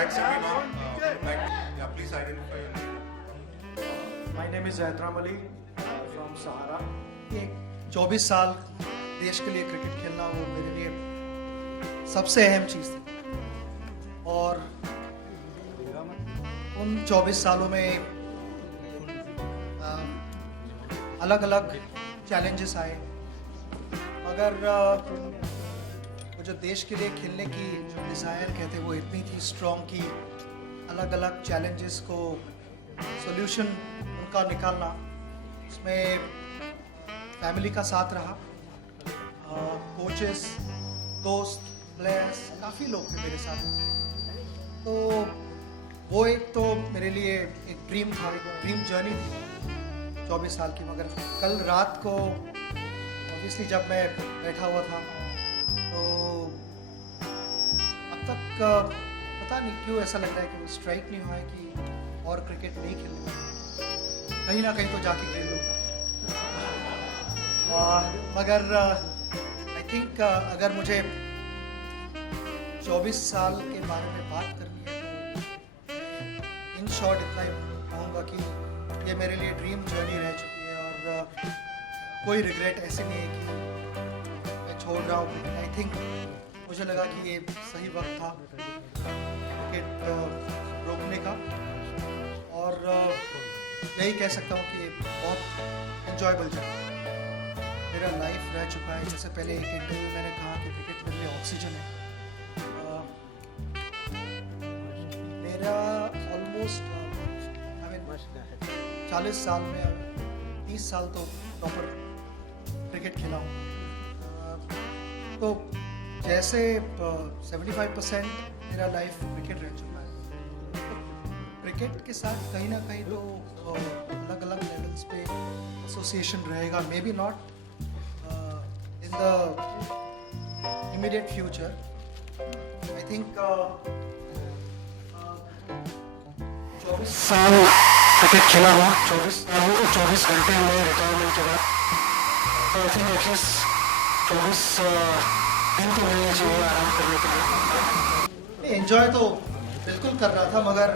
That's something on. Yeah, please identify your name. My name is Zaidram Ali from Sahara. ये 24 साल देश के लिए क्रिकेट खेलना वो मेरे लिए सबसे अहम चीज़ थी और उन 24 सालों में अलग अलग चैलेंजेस आए मगर वो जो देश के लिए खेलने की जो डिज़ायर कहते वो इतनी थी स्ट्रॉन्ग की अलग अलग चैलेंजेस को सॉल्यूशन उनका निकालना उसमें फैमिली का साथ रहा कोचेस दोस्त प्लेयर्स काफ़ी लोग थे मेरे साथ तो वो एक तो मेरे लिए एक ड्रीम था एक ड्रीम जर्नी थी 24 साल की मगर कल रात को ऑब्वियसली जब मैं बैठा हुआ था तो अब तक पता नहीं क्यों ऐसा लग रहा है कि वो स्ट्राइक नहीं हुआ है कि और क्रिकेट नहीं खेलूँगा कहीं ना कहीं तो जाके खेल लूँगा मगर आई थिंक अगर मुझे 24 साल के बारे में बात करनी है तो इन शॉर्ट इतना ही कहूँगा कि ये मेरे लिए ड्रीम जर्नी रह चुकी है और कोई रिग्रेट ऐसे नहीं है कि मैं छोड़ रहा हूँ आई थिंक मुझे लगा कि ये सही वक्त था क्रिकेट रोकने का और यही कह सकता हूँ कि ये बहुत इन्जॉयबल जर्नी मेरा लाइफ रह चुका है जैसे पहले एक इंटरव्यू में मैंने कहा कि क्रिकेट मेरे लिए ऑक्सीजन है मेरा ऑलमोस्ट 40 साल में 30 साल तो प्रॉपर क्रिकेट खेला हूँ तो जैसे 75% मेरा लाइफ क्रिकेट रह चुका है क्रिकेट के साथ कहीं ना कहीं तो अलग अलग लेवल्स पे एसोसिएशन रहेगा may be not in the immediate future I think 24 साल क्रिकेट खेला हुआ 24 घंटे में रिटायरमेंट के बाद तो आई थिंक एटलीस्ट 24 दिन तो मिलने चाहिए आराम करने के लिए एंजॉय तो बिल्कुल कर रहा था मगर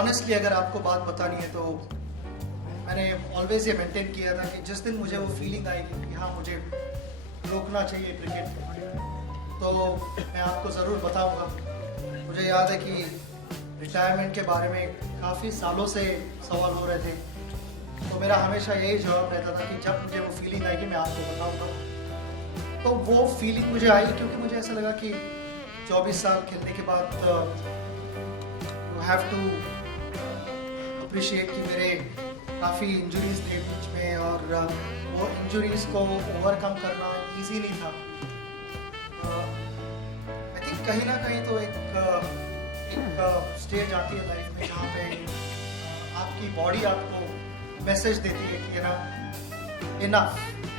ऑनेस्टली अगर आपको बात बतानी है तो मैंने ऑलवेज ये मेंटेन किया था कि जिस दिन मुझे वो फीलिंग आएगी कि हाँ मुझे रोकना चाहिए क्रिकेट तो मैं आपको ज़रूर बताऊंगा मुझे याद है कि रिटायरमेंट के बारे में काफ़ी सालों से सवाल हो रहे थे तो मेरा हमेशा यही जवाब रहता था कि जब मुझे वो फीलिंग आएगी मैं आपको बताऊंगा तो वो फीलिंग मुझे आई क्योंकि मुझे ऐसा लगा कि 24 साल खेलने के बाद यू हैव टू अप्रिशिएट कि मेरे काफ़ी इंजरीज थे बीच में और वो इंजरीज को ओवरकम करना इजी नहीं था आई थिंक कहीं ना कहीं तो एक स्टेज आती है लाइफ में जहाँ पे आपकी बॉडी आपको मैसेज देती है कि ना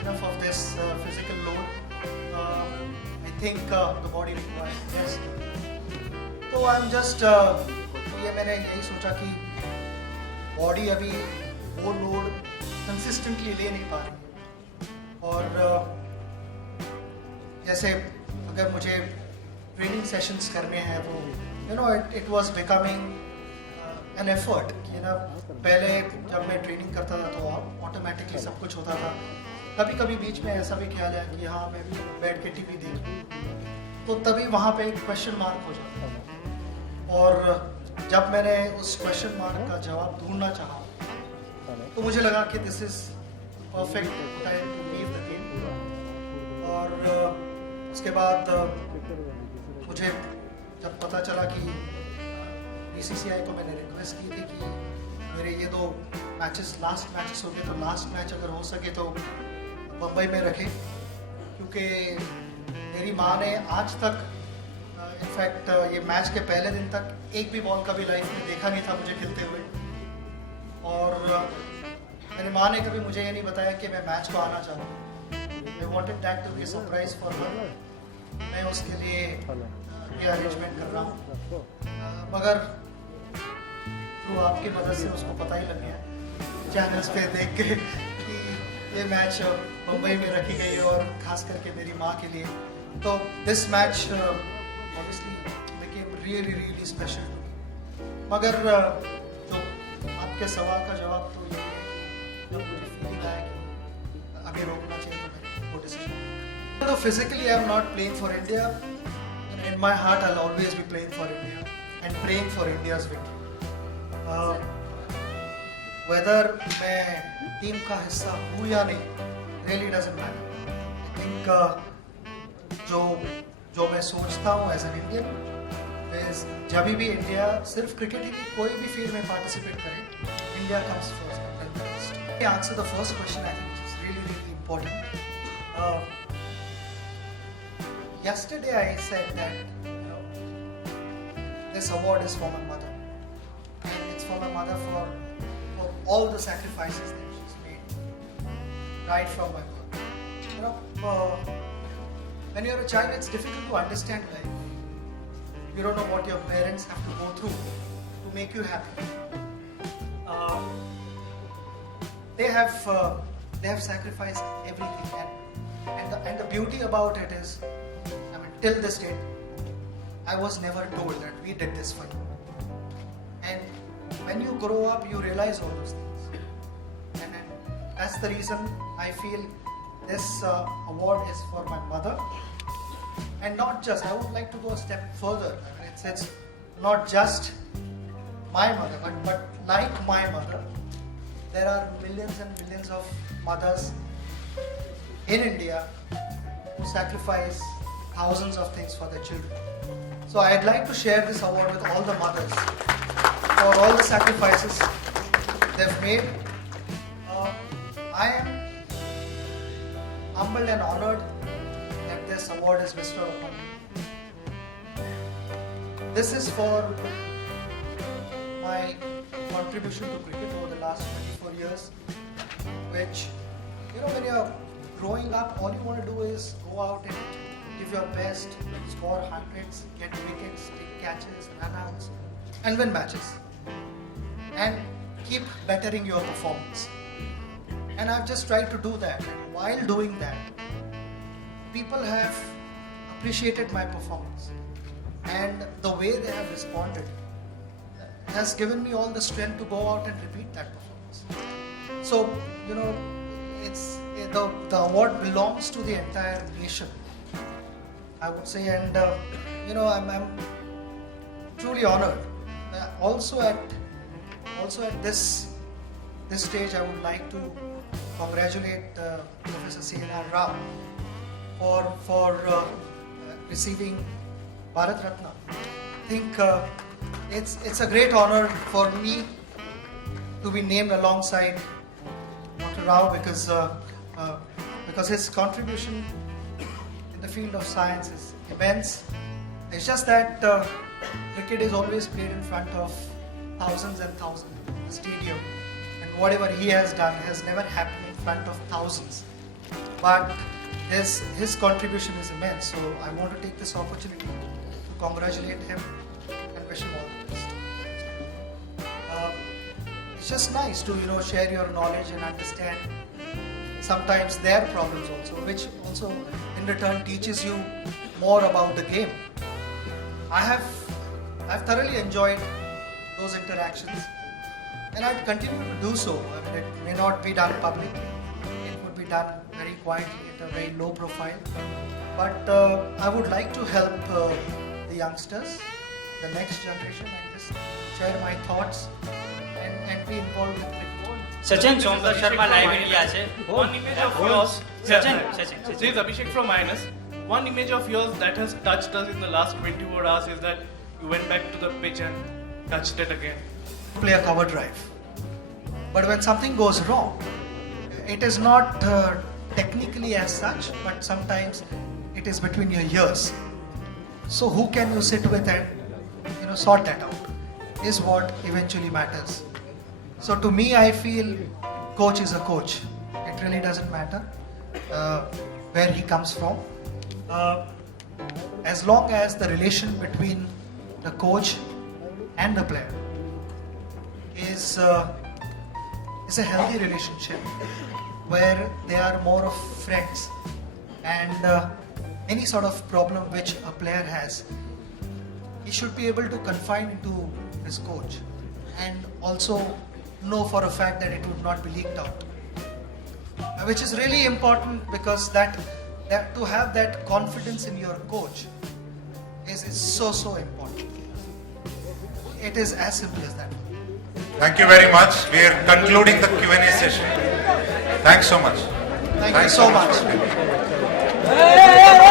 enough of this physical load I think the body requires rest तो आई एम जस्ट ये मैंने यही सोचा कि बॉडी अभी वो लोड कंसिस्टेंटली ले नहीं पा रही और जैसे अगर मुझे ट्रेनिंग सेशंस करने हैं तो you know it was becoming an effort कि ना पहले जब मैं ट्रेनिंग करता था तो ऑटोमेटिकली सब कुछ होता था कभी कभी बीच में ऐसा भी ख्याल है कि हाँ मैं बैठ के टीवी देखूं तो तभी वहाँ पे एक क्वेश्चन मार्क हो जाता था और जब मैंने उस क्वेश्चन मार्क का जवाब ढूंढना चाहा तो मुझे लगा कि this is perfect time to leave the game और उसके बाद मुझे जब पता चला कि बीसीसीआई को मैंने रिक्वेस्ट की थी कि मेरे ये 2 मैचेस लास्ट मैचेस हो गए तो लास्ट मैच अगर हो सके तो मुंबई में रखें क्योंकि मेरी माँ ने आज तक इनफैक्ट ये मैच के पहले दिन तक एक भी बॉल कभी लाइफ में देखा नहीं था मुझे खेलते हुए और मेरी माँ ने कभी मुझे ये नहीं बताया कि मैं मैच को आना चाहता हूँ I wanted that to be a surprise for her मैं उसके लिए ये अरेंजमेंट कर रहा हूँ मगर तो आपकी मदद से उसको पता ही लग गया चैनल्स पे देख के कि ये मैच मुंबई में रखी गई है और खास करके मेरी माँ के लिए तो this match obviously became really special to me. मगर जो आपके सवाल का जवाब तो ये है कि जब मुझे फीलिंग आया कि अभी रोकना चाहिए तो मैंने वो decision. Though physically I am not playing for India, in my heart I'll always be playing for India and praying for India's victory. Whether मैं टीम का हिस्सा हूँ या नहीं, really doesn't matter. I think जो मैं सोचता हूँ as an Indian is जब भी इंडिया सिर्फ क्रिकेट ही नहीं कोई भी फील्ड में पार्टिसिपेट करे, India comes first and then the rest. To answer the first question, I think which is really important. Yesterday I said that this award is for my mother, and it's for my mother for all the sacrifices that she's made right from my birth. When you're a child, it's difficult to understand life. You don't know what your parents have to go through to make you happy. They have sacrificed everything, and the beauty about it is, I mean, till this date, I was never told that we did this for you. And when you grow up, you realize all those things, and that's the reason I feel this award is for my mother. And not just, I would like to go a step further. I mean, it's not just my mother, but like my mother, there are millions and millions of mothers in India who sacrifice thousands of things for their children. So I'd like to share this award with all the mothers for all the sacrifices they've made. I am humbled and honored that this award is bestowed upon me. This is for my contribution to cricket over the last 24 years, which, when you're growing up, all you want to do is go out and give your best, score hundreds, get wickets, take catches, run outs, and win matches. And keep bettering your performance. And I've just tried to do that. And while doing that, people have appreciated my performance. And the way they have responded has given me all the strength to go out and repeat that performance. So, the award belongs to the entire nation, I would say, and I'm truly honored. Also at this stage, I would like to congratulate Professor C.N.R. Rao for receiving Bharat Ratna. I think it's a great honor for me to be named alongside Dr. Rao because his contribution in the field of science is immense. It's just that cricket is always played in front of thousands and thousands in the stadium, and whatever he has done has never happened in front of thousands. But his contribution is immense, so I want to take this opportunity to congratulate him and wish him all the best. It's just nice to share your knowledge and understand sometimes their problems also, which also in return teaches you more about the game. I've thoroughly enjoyed those interactions, and I'd continue to do so. I mean, it may not be done publicly, it would be done very quietly at a very low profile, but I would like to help the youngsters, the next generation, and just share my thoughts and be involved with it. Sachin Somkar Sharma live India છે. One image of yours. Sachin. This is Abhishek from INS. One image of yours that has touched us in the last 24 hours is that you went back to the pitch and touched it again. Play a cover drive. But when something goes wrong, it is not technically as such, but sometimes it is between your ears. So who can you sit with and sort that out is what eventually matters. So to me, I feel coach is a coach. It really doesn't matter where he comes from. As long as the relation between the coach and the player is a healthy relationship where they are more of friends, and any sort of problem which a player has, he should be able to confine into his coach and also know for a fact that it would not be leaked out. Which is really important because that to have that confidence in your coach is so important. It is as simple as that. Thank you very much. We are concluding the Q&A session. Thanks so much. Thank you Thanks so for much. coming.